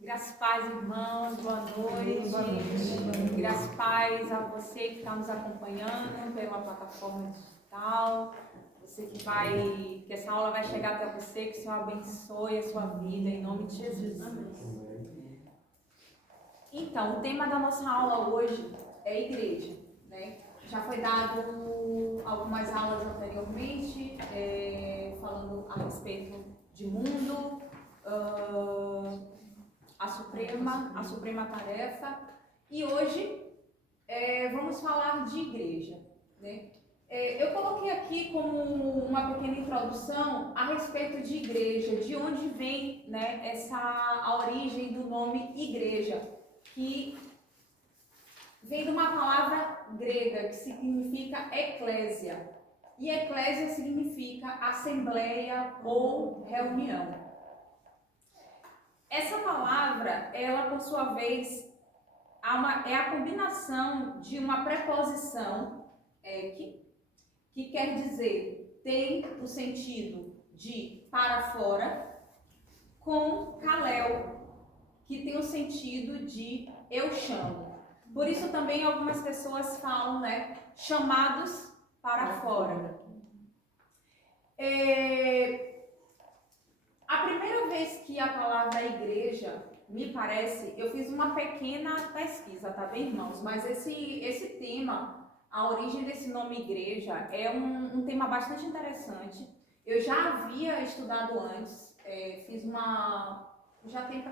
Graças a paz, irmãos, boa noite. Graças a paz a você que está nos acompanhando pela plataforma digital. Você que essa aula vai chegar até você, que o Senhor abençoe a sua vida, em nome de Jesus. Amém. Então, o tema da nossa aula hoje é igreja, né? Já foi dado algumas aulas anteriormente, falando a respeito de mundo, a suprema tarefa, e hoje vamos falar de igreja, né? Eu coloquei aqui como uma pequena introdução a respeito de igreja, de onde vem, né, a origem do nome igreja, que vem de uma palavra grega que significa eclésia, e eclésia significa assembleia ou reunião. Essa palavra, ela por sua vez, é a combinação de uma preposição que quer dizer, tem o sentido de para fora, com kalel, que tem o sentido de eu chamo. Por isso também algumas pessoas falam, né, chamados para fora. A primeira vez que a palavra igreja, me parece, eu fiz uma pequena pesquisa, tá bem, irmãos? Mas esse tema, a origem desse nome igreja, é um tema bastante interessante. Eu já havia estudado antes, já tem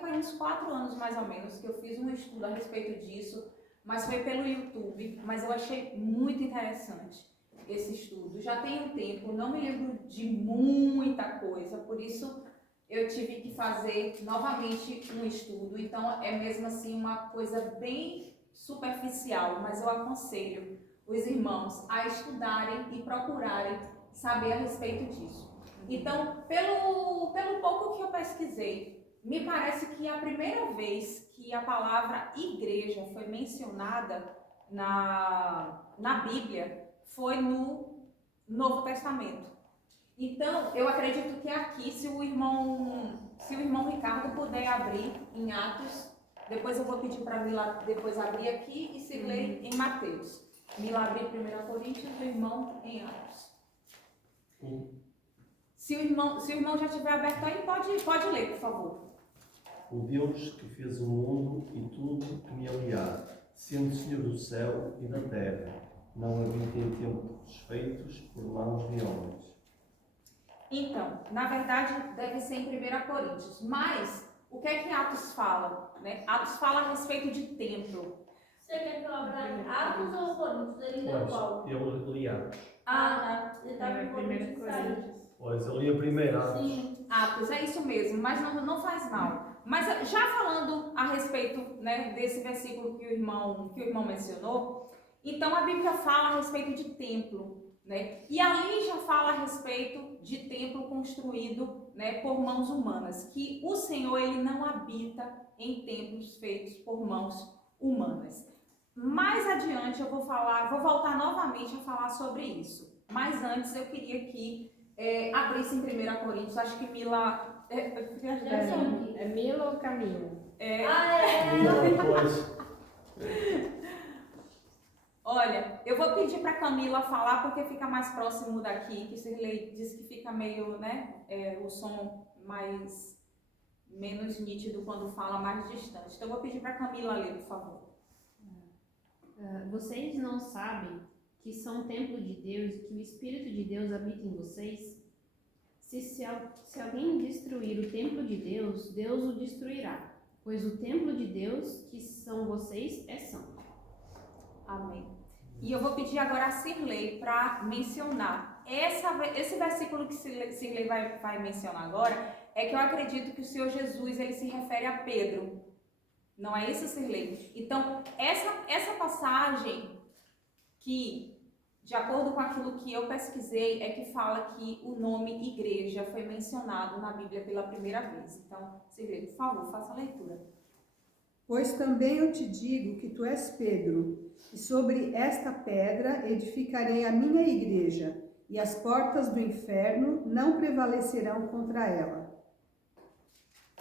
para uns 4 anos mais ou menos que eu fiz um estudo a respeito disso, mas foi pelo YouTube, mas eu achei muito interessante esse estudo. Já tem um tempo, não me lembro de muita coisa, por isso eu tive que fazer novamente um estudo. Então é mesmo assim uma coisa bem superficial, mas eu aconselho os irmãos a estudarem e procurarem saber a respeito disso. Então, pelo pouco que eu pesquisei, me parece que a primeira vez que a palavra igreja foi mencionada na Bíblia foi no Novo Testamento. Então, eu acredito que aqui, se o irmão Ricardo puder abrir em Atos, depois eu vou pedir para Mila depois abrir aqui e se ler em Mateus. Mila abrir 1 Coríntios, o irmão em Atos. Se o irmão já tiver aberto aí, pode ler, por favor. O Deus que fez o mundo e tudo que nele há, sendo Senhor do céu e da terra, não habita em templos feitos por mãos de homens. Então, na verdade, deve ser em 1 Coríntios. Mas, o que é que Atos fala? Né? Atos fala a respeito de templo. Você quer que eu abra Atos ou Coríntios? Ele leu qual? Eu li Atos. Ele estava em Coríntios. Pois, eu li a primeira Atos. Sim, Atos, é isso mesmo, mas não faz mal. Mas já falando a respeito, né, desse versículo que o irmão mencionou, então a Bíblia fala a respeito de templo, né? E ali já fala a respeito de templo construído, né, por mãos humanas, que o Senhor ele não habita em templos feitos por mãos humanas. Mais adiante eu vou voltar novamente a falar sobre isso. Mas antes eu queria que abrisse em 1 Coríntios, acho que Mila... É Mila ou Camila? Olha, eu vou pedir para Camila falar porque fica mais próximo daqui, que Sirlei disse que fica meio, né, o som menos nítido quando fala mais distante. Então eu vou pedir para Camila ler, por favor. Vocês não sabem que são templo de Deus e que o Espírito de Deus habita em vocês? Se alguém destruir o templo de Deus, Deus o destruirá, pois o templo de Deus, que são vocês, é santo. Amém. E eu vou pedir agora a Sirlei para mencionar esse versículo que Sirlei vai mencionar agora, é que eu acredito que o Senhor Jesus ele se refere a Pedro. Não é isso, Sirlei? Então, essa passagem que, de acordo com aquilo que eu pesquisei, é que fala que o nome igreja foi mencionado na Bíblia pela primeira vez. Então, Sirlei, por favor, faça a leitura. Pois também eu te digo que tu és Pedro, e sobre esta pedra edificarei a minha igreja, e as portas do inferno não prevalecerão contra ela.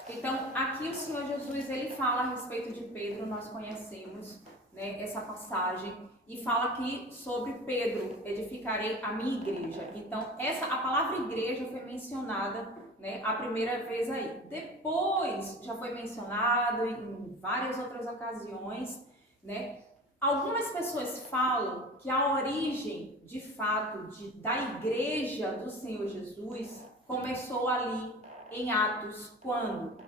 Então, aqui Senhor Jesus, ele fala a respeito de Pedro, nós conhecemos, né, essa passagem, e fala aqui sobre Pedro, edificarei a minha igreja. Então, a palavra igreja foi mencionada, né, a primeira vez aí. Depois, já foi mencionado em várias outras ocasiões, né? Algumas pessoas falam que a origem, de fato, da igreja do Senhor Jesus começou ali em Atos, quando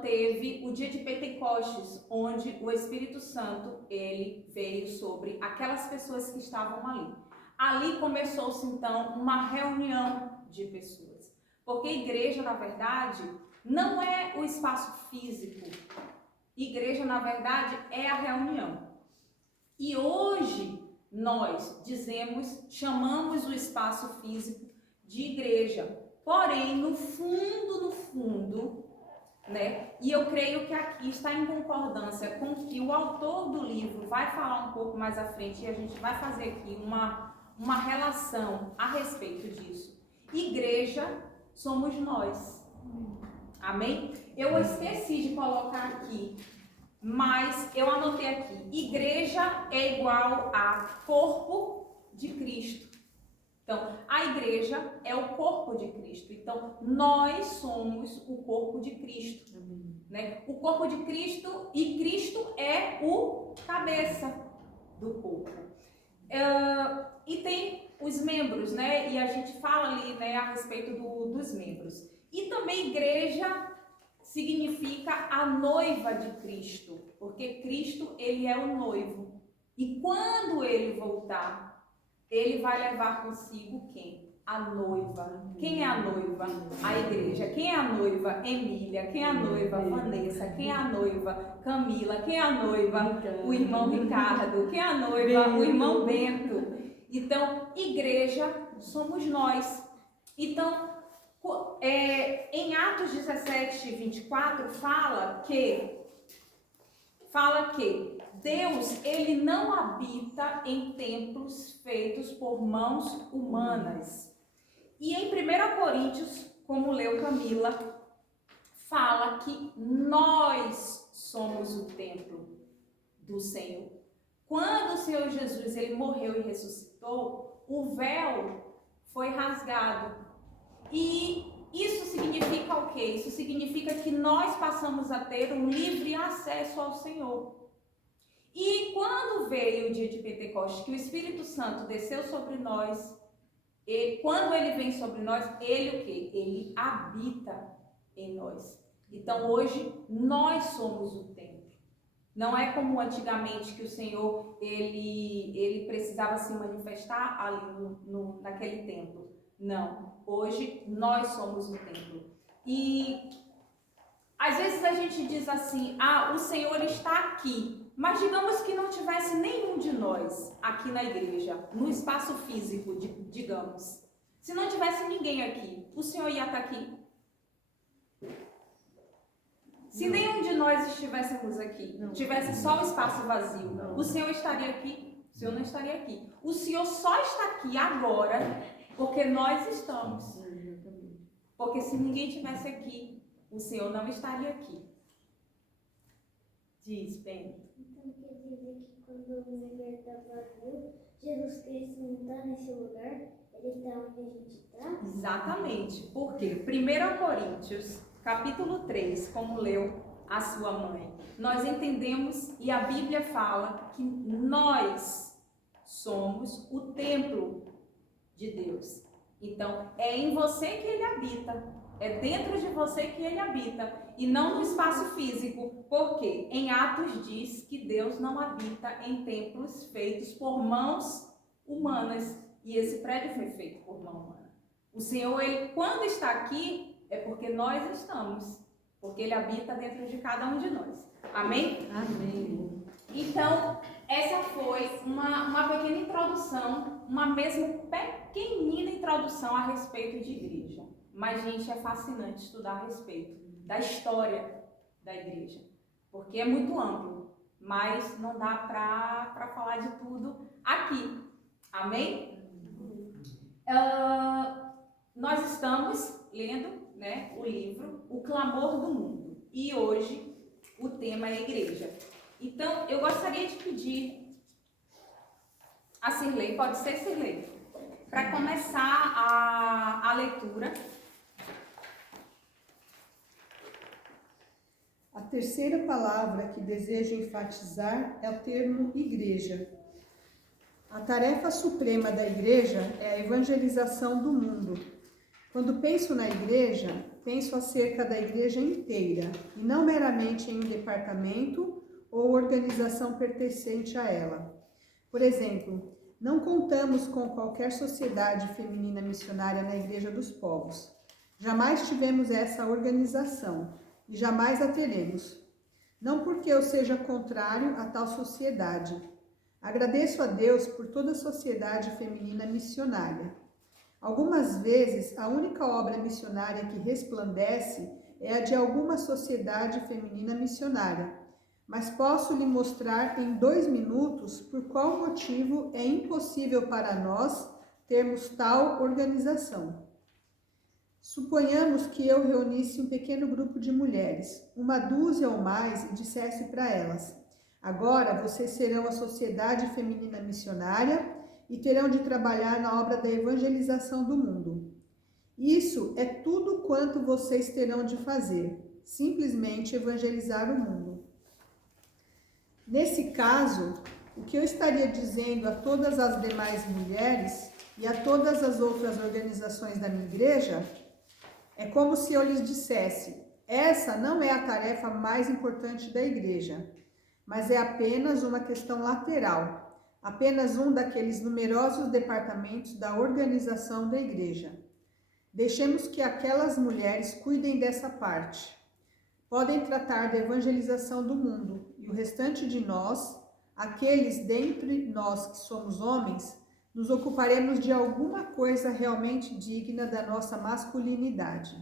teve o dia de Pentecostes, onde o Espírito Santo ele veio sobre aquelas pessoas que estavam ali. Ali começou-se então uma reunião de pessoas, porque igreja, na verdade, não é o espaço físico. Igreja, na verdade, é a reunião. E hoje nós chamamos o espaço físico de igreja. Porém, no fundo, né? E eu creio que aqui está em concordância com o que o autor do livro vai falar um pouco mais à frente, e a gente vai fazer aqui uma relação a respeito disso. Igreja somos nós. Amém? Eu esqueci de colocar aqui, mas eu anotei aqui. Igreja é igual a corpo de Cristo. Então, a igreja é o corpo de Cristo. Então, nós somos o corpo de Cristo. Né? O corpo de Cristo, e Cristo é o cabeça do corpo. E tem os membros, né? E a gente fala ali, né, a respeito dos membros. E também igreja significa a noiva de Cristo, porque Cristo, ele é o noivo. E quando ele voltar, ele vai levar consigo quem? A noiva. Quem é a noiva? A igreja. Quem é a noiva? Emília. Quem é a noiva? Vanessa. Quem é a noiva? Camila. Quem é a noiva? O irmão Ricardo. Quem é a noiva? O irmão Bento. Então, igreja somos nós. Então, em Atos 17, 24, fala que Deus, ele não habita em templos feitos por mãos humanas. E em 1 Coríntios, como leu Camila, fala que nós somos o templo do Senhor. Quando o Senhor Jesus ele morreu e ressuscitou, o véu foi rasgado. E isso significa o quê? Isso significa que nós passamos a ter um livre acesso ao Senhor. E quando veio o dia de Pentecostes, que o Espírito Santo desceu sobre nós, quando ele vem sobre nós, ele o quê? Ele habita em nós. Então hoje nós somos o templo. Não é como antigamente que o Senhor ele precisava se manifestar ali naquele templo. Não. Hoje nós somos o templo. E às vezes a gente diz assim: o Senhor está aqui. Mas digamos que não tivesse nenhum de nós aqui na igreja, no espaço físico, digamos. Se não tivesse ninguém aqui, o Senhor ia estar aqui? Se nenhum de nós estivéssemos aqui, tivesse só o espaço vazio, o Senhor estaria aqui? O Senhor não estaria aqui. O Senhor só está aqui agora porque nós estamos. Porque se ninguém estivesse aqui, o Senhor não estaria aqui. Diz, Bento. Então quer dizer que quando o lugar está vazio, Jesus Cristo não está nesse lugar, ele está onde a gente está? Exatamente. Por quê? 1 Coríntios, capítulo 3, como leu a sua mãe, nós entendemos e a Bíblia fala que nós somos o templo de Deus. Então, é em você que ele habita. É dentro de você que ele habita e não no espaço físico, porque em Atos diz que Deus não habita em templos feitos por mãos humanas, e esse prédio foi feito por mão humana. O Senhor, ele, quando está aqui, é porque nós estamos, porque ele habita dentro de cada um de nós. Amém? Amém. Então, essa foi uma pequena introdução, uma mesmo pequenina introdução a respeito de igreja. Mas, gente, é fascinante estudar a respeito da história da igreja, porque é muito amplo, mas não dá para falar de tudo aqui. Amém? Nós estamos lendo, né, o livro O Clamor do Mundo. e hoje o tema é igreja. Então, eu gostaria de pedir a Cirlei, pode ser Cirlei, para começar a leitura. A terceira palavra que desejo enfatizar é o termo igreja. A tarefa suprema da igreja é a evangelização do mundo. Quando penso na igreja, penso acerca da igreja inteira, e não meramente em um departamento ou organização pertencente a ela. Por exemplo, não contamos com qualquer sociedade feminina missionária na Igreja dos Povos. Jamais tivemos essa organização e jamais a teremos. Não porque eu seja contrário a tal sociedade. Agradeço a Deus por toda a sociedade feminina missionária. Algumas vezes, a única obra missionária que resplandece é a de alguma sociedade feminina missionária, mas posso lhe mostrar em 2 minutos por qual motivo é impossível para nós termos tal organização. Suponhamos que eu reunisse um pequeno grupo de mulheres, 1 dúzia ou mais, e dissesse para elas: agora vocês serão a sociedade feminina missionária e terão de trabalhar na obra da evangelização do mundo. Isso é tudo quanto vocês terão de fazer, simplesmente evangelizar o mundo. Nesse caso, o que eu estaria dizendo a todas as demais mulheres e a todas as outras organizações da minha igreja é como se eu lhes dissesse: essa não é a tarefa mais importante da igreja, mas é apenas uma questão lateral, apenas um daqueles numerosos departamentos da organização da igreja. Deixemos que aquelas mulheres cuidem dessa parte. Podem tratar da evangelização do mundo, e o restante de nós, aqueles dentre nós que somos homens, nos ocuparemos de alguma coisa realmente digna da nossa masculinidade.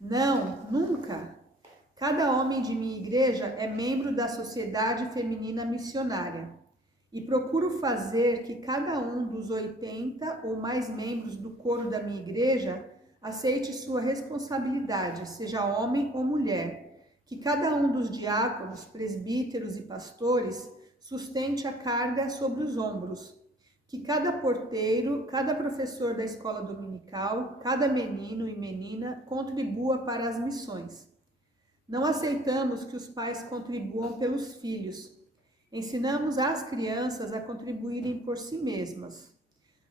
Não, nunca! Cada homem de minha igreja é membro da Sociedade Feminina Missionária e procuro fazer que cada um dos 80 ou mais membros do coro da minha igreja aceite sua responsabilidade, seja homem ou mulher, que cada um dos diáconos, presbíteros e pastores sustente a carga sobre os ombros, que cada porteiro, cada professor da escola dominical, cada menino e menina contribua para as missões. Não aceitamos que os pais contribuam pelos filhos. Ensinamos as crianças a contribuírem por si mesmas.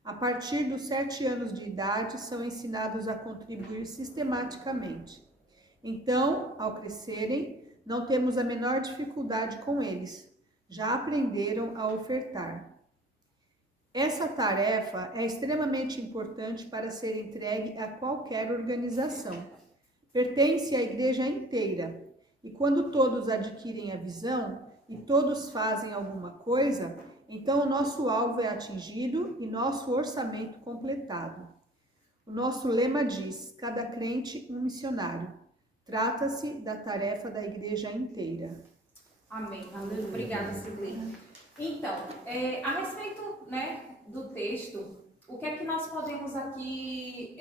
A partir dos 7 anos de idade, são ensinados a contribuir sistematicamente. Então, ao crescerem, não temos a menor dificuldade com eles. Já aprenderam a ofertar. Essa tarefa é extremamente importante para ser entregue a qualquer organização. Pertence à igreja inteira, e quando todos adquirem a visão e todos fazem alguma coisa, então o nosso alvo é atingido e nosso orçamento completado. O nosso lema diz: cada crente um missionário. Trata-se da tarefa da igreja inteira. Amém. Obrigada, Cirlei. Então, a respeito, do texto, o que é que nós podemos aqui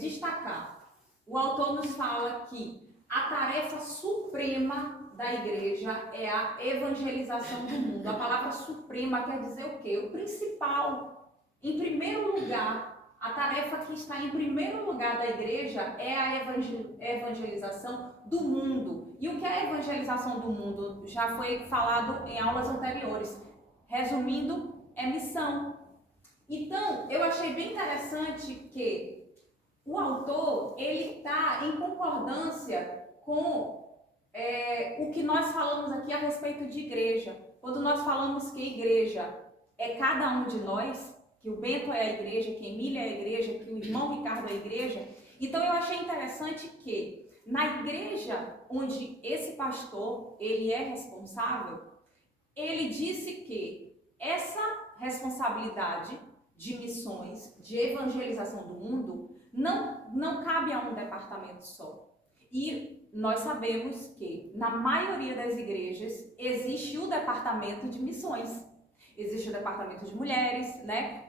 destacar? O autor nos fala que a tarefa suprema da igreja é a evangelização do mundo. A palavra suprema quer dizer o quê? O principal, em primeiro lugar. A tarefa que está em primeiro lugar da igreja é a evangelização do mundo. E o que é a evangelização do mundo? Já foi falado em aulas anteriores. Resumindo, é missão. Então, eu achei bem interessante que o autor, ele está em concordância com o que nós falamos aqui a respeito de igreja. Quando nós falamos que igreja é cada um de nós, que o Bento é a igreja, que a Emília é a igreja, que o irmão Ricardo é a igreja. Então eu achei interessante que na igreja onde esse pastor, ele é responsável, ele disse que essa responsabilidade de missões, de evangelização do mundo, não cabe a um departamento só. E nós sabemos que na maioria das igrejas existe o departamento de missões. Existe o departamento de mulheres,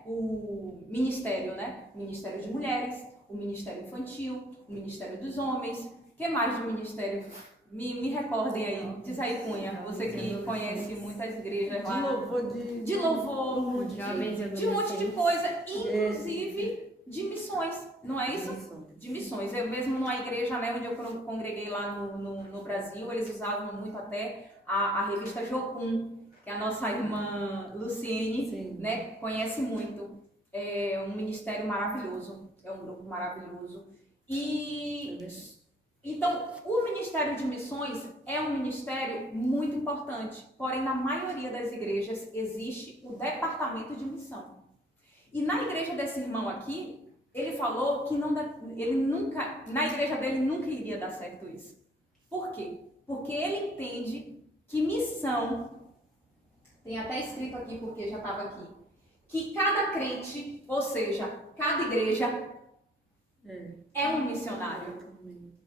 o ministério, Ministério de Mulheres, o Ministério Infantil, o Ministério dos Homens. O que mais de ministério Me recordem aí. Diz aí, Cunha, você que conhece muitas igrejas lá. De louvor, De louvor, Jovens e de um monte de adolescentes. coisa, inclusive de missões, não é isso? De missões. Eu mesmo numa igreja, né, onde eu congreguei lá no Brasil, eles usavam muito até a revista Jocum, que a nossa irmã Luciene, Sim. né, conhece muito. É um ministério maravilhoso, é um grupo maravilhoso. E então, o Ministério de Missões é um ministério muito importante, porém na maioria das igrejas existe o departamento de missão. E na igreja desse irmão aqui, ele falou que ele nunca, na igreja dele nunca iria dar certo isso. Por quê? Porque ele entende que missão, tem até escrito aqui porque já estava aqui, que cada crente, ou seja, cada igreja é um missionário.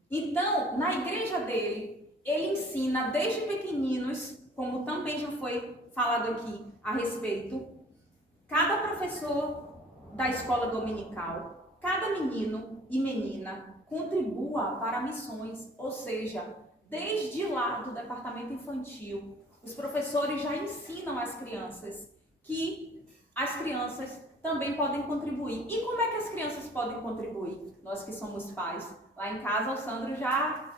Então, na igreja dele, ele ensina desde pequeninos, como também já foi falado aqui a respeito, cada professor da escola dominical, cada menino e menina contribua para missões, ou seja, desde lá do departamento infantil, os professores já ensinam às crianças que as crianças também podem contribuir. E como é que as crianças podem contribuir? Nós que somos pais, lá em casa o Sandro já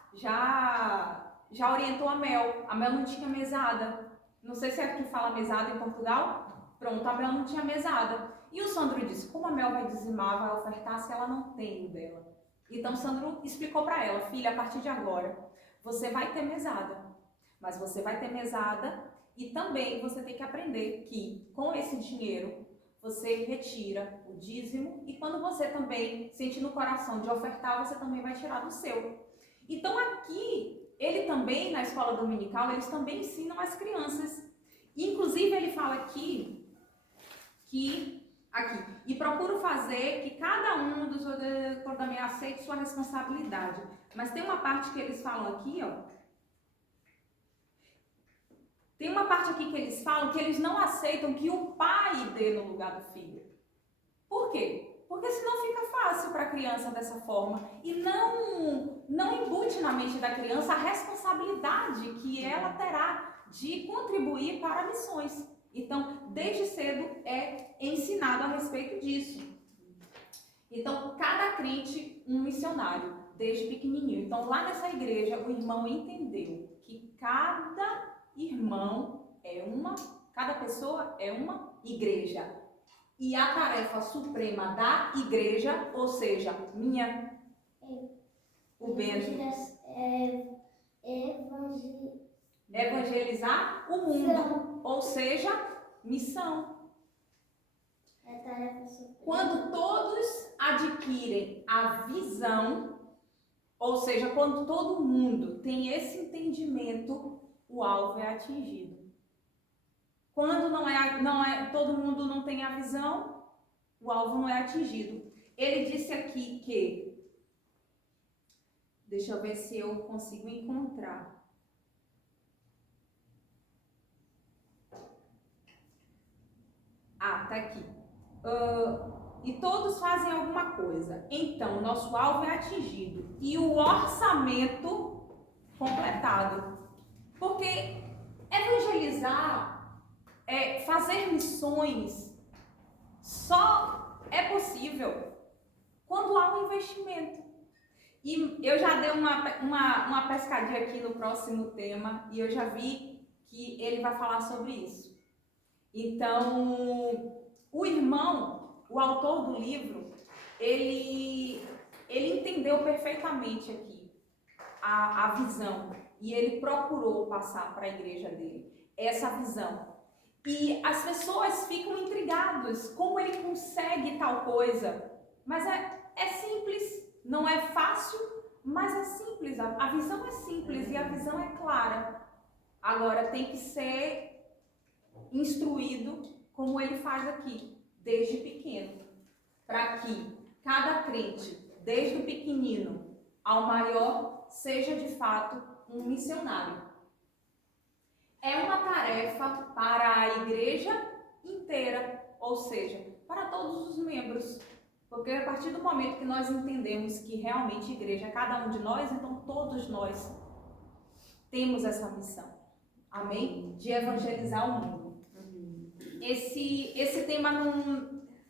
orientou a Mel. A Mel não tinha mesada. Não sei se é aqui fala mesada em Portugal. Pronto, a Mel não tinha mesada. E o Sandro disse, como a Mel vai dizimar, vai ofertar se ela não tem o dela? Então o Sandro explicou para ela, filha, a partir de agora, você vai ter mesada. Mas você vai ter mesada e também você tem que aprender que com esse dinheiro você retira o dízimo e quando você também sente no coração de ofertar, você também vai tirar do seu. Então aqui, ele também, na escola dominical, eles também ensinam as crianças. Inclusive ele fala aqui, e procuro fazer que cada um dos também aceite sua responsabilidade. Mas tem uma parte que eles falam aqui, ó. Tem uma parte aqui que eles falam que eles não aceitam que o pai dê no lugar do filho. Por quê? Porque senão fica fácil para a criança dessa forma. E não embute na mente da criança a responsabilidade que ela terá de contribuir para missões. Então, desde cedo é ensinado a respeito disso. Então, cada crente um missionário, desde pequenininho. Então, lá nessa igreja, o irmão entendeu que cada irmão cada pessoa é uma igreja. E a tarefa suprema da igreja, ou seja, o Bento, evangelizar o mundo, ou seja, missão. Quando todos adquirem a visão, ou seja, quando todo mundo tem esse entendimento, o alvo é atingido. Quando todo mundo não tem a visão, o alvo não é atingido. Ele disse aqui que, deixa eu ver se eu consigo encontrar. Tá aqui. E todos fazem alguma coisa. Então, o nosso alvo é atingido. E o orçamento completado. Porque evangelizar, fazer missões, só é possível quando há um investimento. E eu já dei uma pescadinha aqui no próximo tema e eu já vi que ele vai falar sobre isso. Então, o irmão, o autor do livro, ele entendeu perfeitamente aqui a visão e ele procurou passar para a igreja dele essa visão. E as pessoas ficam intrigadas, como ele consegue tal coisa. Mas é simples, não é fácil, mas é simples. A visão é simples e a visão é clara. Agora tem que ser instruído como ele faz aqui, desde pequeno, para que cada crente, desde o pequenino ao maior, seja de fato um missionário. É uma tarefa para a igreja inteira, ou seja, para todos os membros. Porque a partir do momento que nós entendemos que realmente a igreja é cada um de nós, então todos nós temos essa missão, amém? De evangelizar o mundo. Esse tema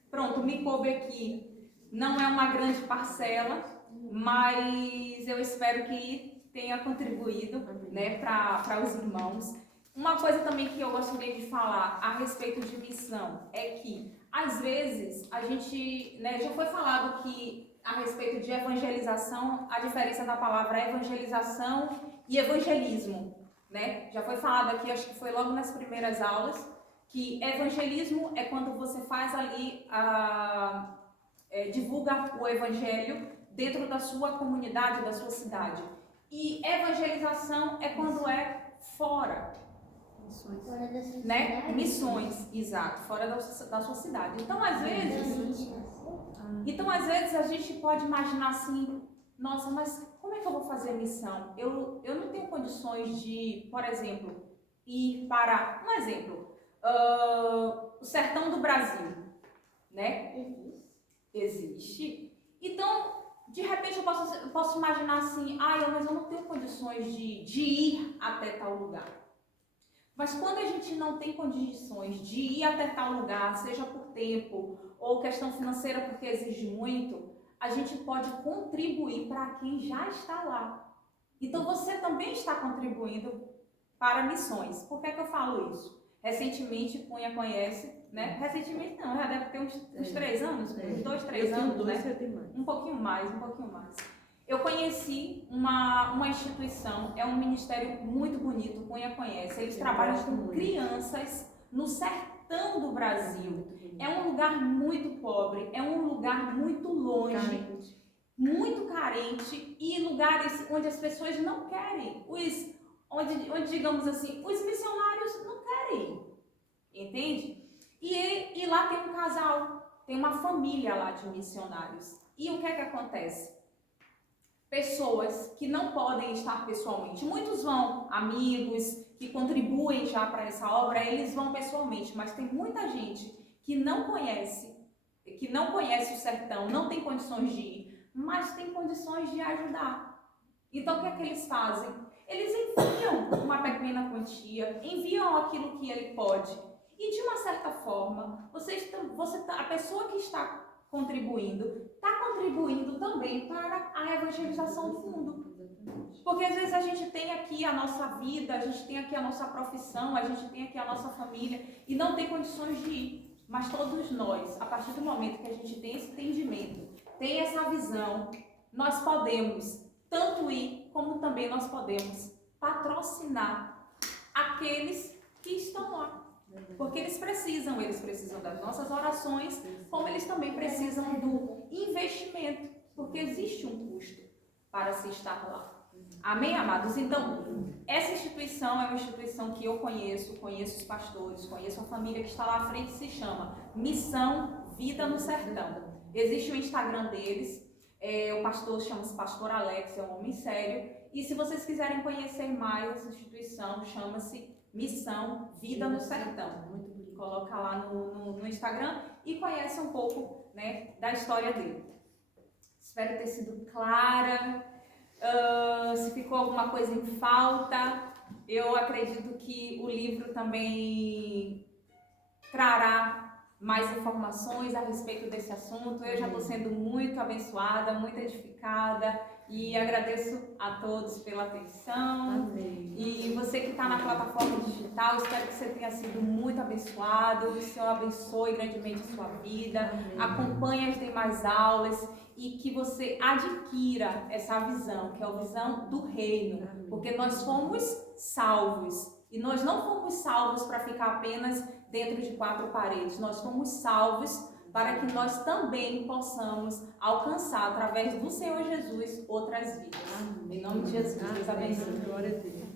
pronto, me coube aqui, não é uma grande parcela, mas eu espero que tenha contribuído, né, para os irmãos. Uma coisa também que eu gostaria de falar a respeito de missão é que, às vezes, a gente, né, já foi falado que a respeito de evangelização, a diferença da palavra evangelização e evangelismo, né? Já foi falado aqui, acho que foi logo nas primeiras aulas, que evangelismo é quando você faz ali, divulga o evangelho dentro da sua comunidade, da sua cidade. E evangelização é quando é fora. Fora da sua Né? cidade. Missões, exato, fora da sua cidade. Então, às vezes a gente pode imaginar assim, nossa, mas como é que eu vou fazer missão? Eu não tenho condições de, por exemplo, ir para, um exemplo, o sertão do Brasil, né? Existe. Então, de repente eu posso imaginar assim, mas eu não tenho condições de ir até tal lugar. Mas quando a gente não tem condições de ir até tal lugar, seja por tempo ou questão financeira porque exige muito, a gente pode contribuir para quem já está lá. Então você também está contribuindo para missões. Por que eu falo isso? Recentemente, Cunha conhece, né? Recentemente não, já deve ter uns 3 anos, uns 2, 3 anos, né? Um pouquinho mais. Eu conheci uma instituição, é um ministério muito bonito, Cunha conhece. Eles trabalham com crianças no sertão do Brasil. É um lugar muito pobre, é um lugar muito longe, muito carente e lugares onde as pessoas não querem. Onde digamos assim, os missionários não querem ir, entende? E lá tem um casal, tem uma família lá de missionários. E o que é que acontece? Pessoas que não podem estar pessoalmente. Muitos vão, amigos que contribuem já para essa obra, eles vão pessoalmente, mas tem muita gente que não conhece o sertão, não tem condições de ir, mas tem condições de ajudar. Então o que é que eles fazem? Eles enviam uma pequena quantia, enviam aquilo que ele pode. E de uma certa forma, a pessoa que está contribuindo, está contribuindo também para a evangelização do mundo. Porque às vezes a gente tem aqui a nossa vida, a gente tem aqui a nossa profissão, a gente tem aqui a nossa família e não tem condições de ir. Mas todos nós, a partir do momento que a gente tem esse entendimento, tem essa visão, nós podemos tanto ir como também nós podemos patrocinar aqueles que estão lá. Porque eles precisam das nossas orações, como eles também precisam do investimento, porque existe um custo para se estar lá. Amém, amados? Então, essa instituição é uma instituição que eu conheço os pastores, conheço a família que está lá à frente, se chama Missão Vida no Sertão. Existe o Instagram deles, o pastor chama-se Pastor Alex, é um homem sério, e se vocês quiserem conhecer mais essa instituição, chama-se Missão Vida no Sertão. Coloca lá no Instagram e conhece um pouco, né, da história dele. Espero ter sido clara. Se ficou alguma coisa em falta, eu acredito que o livro também trará mais informações a respeito desse assunto. Eu já estou sendo muito abençoada, muito edificada. E agradeço a todos pela atenção. Amém. E você que está na plataforma digital, espero que você tenha sido muito abençoado. O Senhor abençoe grandemente a sua vida. Amém. Acompanhe as demais aulas e que você adquira essa visão, que é a visão do reino. Amém. Porque nós fomos salvos. E nós não fomos salvos para ficar apenas dentro de 4 paredes. Nós fomos salvos para que nós também possamos alcançar, através do Senhor Jesus, outras vidas. Amém. Em nome de Jesus, Deus abençoe. Glória a Deus.